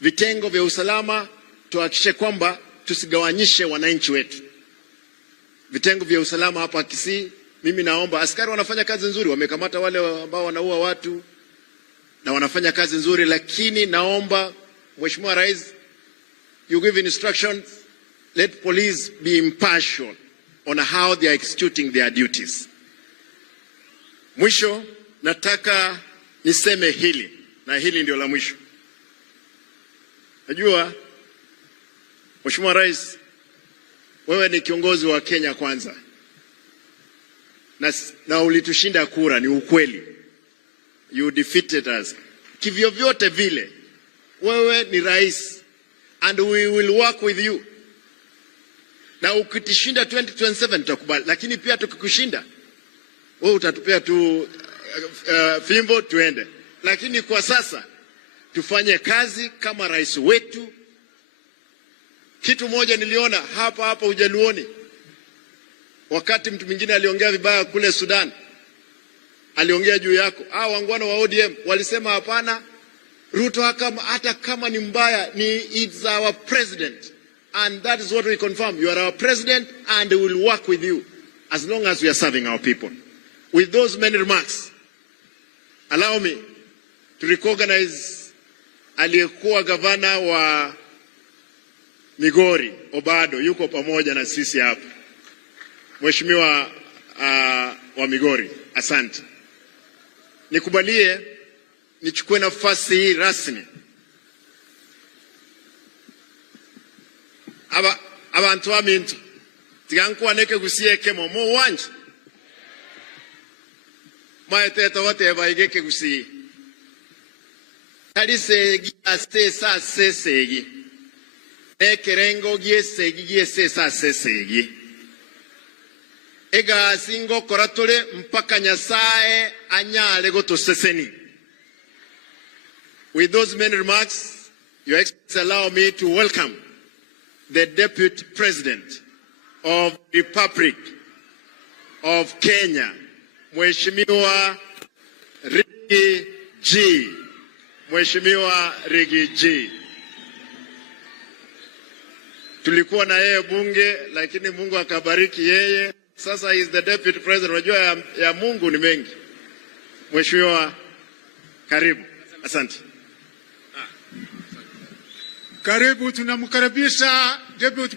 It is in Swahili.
vitengo vya usalama tuhakikishe kwamba tusigawanyishe wananchi wetu. Vitengo vya usalama hapa Kisii, mimi naomba, askari wanafanya kazi nzuri, wamekamata wale ambao wanaua watu na wanafanya kazi nzuri, lakini naomba Mheshimiwa Rais, you give instructions, let police be impartial on how they are executing their duties. Mwisho nataka niseme hili, na hili ndio la mwisho. Najua Mheshimiwa Rais, wewe ni kiongozi wa Kenya Kwanza na ulitushinda kura, ni ukweli. You defeated us. Kivyo vyote vile wewe ni rais and we will work with you. Na ukitishinda 2027 tutakubali, lakini pia tukikushinda wewe utatupea tu fimbo tuende. Lakini kwa sasa tufanye kazi kama rais wetu. Kitu moja niliona hapa Ujaluoni, wakati mtu mwingine aliongea vibaya kule Sudan, aliongea juu yako. Wangwana wa ODM walisema hapana, Ruto hata kama ni mbaya, it's our president, and that is what we confirm. You are our president and we will work with you as long as we are serving our people. With those many remarks, allow me to recognize aliyekuwa gavana wa Migori, Obado, yuko pamoja na sisi hapa. Mheshimiwa wa Migori, asante. Nikubalie nichukue nafasi hii rasmi. Abantu bamintu tigankwaneke gusieke mo wanje maeteta wote baigeke gusi talisegi asesa sesegi ekerengo giesesa sesegi ega singo koratole mpaka Nyasaye anyale gotoseseni. With those many remarks, Your Excellency, allow me to welcome the Deputy President of the Republic of Kenya, Mheshimiwa Riggy G. Mheshimiwa Riggy G. Tulikuwa na yeye bunge, lakini Mungu akabariki yeye. Sasa he is the Deputy President. Unajua ya Mungu ni mengi. Mheshimiwa, karibu. Asante. Karibu, tunamkaribisha Deputy